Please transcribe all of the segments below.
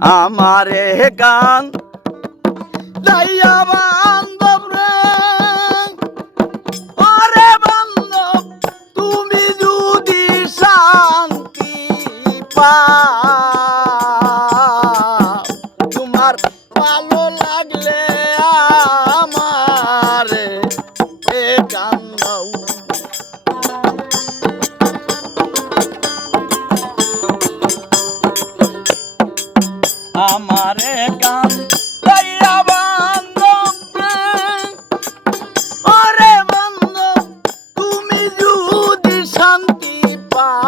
আমারে গান দাইয়া বান্ধব রে, ওরে বান্ধব তুমি যদি শান্তি পাও, তোমার ভালো লাগলে আমারে এ গান দাও। আমারে গান দাইয়া বান্ধব রে, ওরে বান্ধব তুমি যদি শান্তি পাও,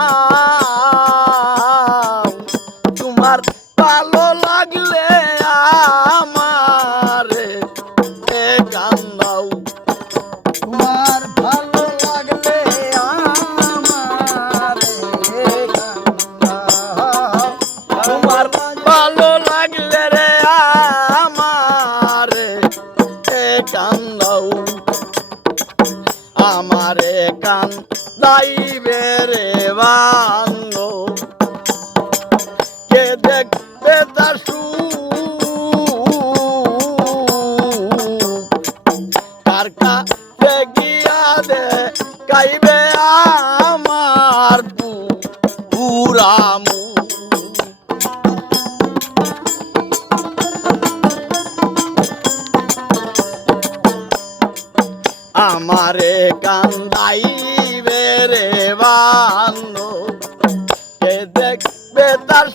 তোমার ভালো লাগলে আমারে এ গান দাও। তোমার ভালো লাগলে আমারে এ গান দাও। তোমার ভালো লাগলে রে আমারে এ গান দাও। আমারে গান দাইবে রে বান্ধব, কে দেখবে তার সুখ, কার কাছে গিয়া দে গাইবে আমার পুরা মুখ। আমারে কান্দাইবে রে বান্ধব, কে দেখবে তার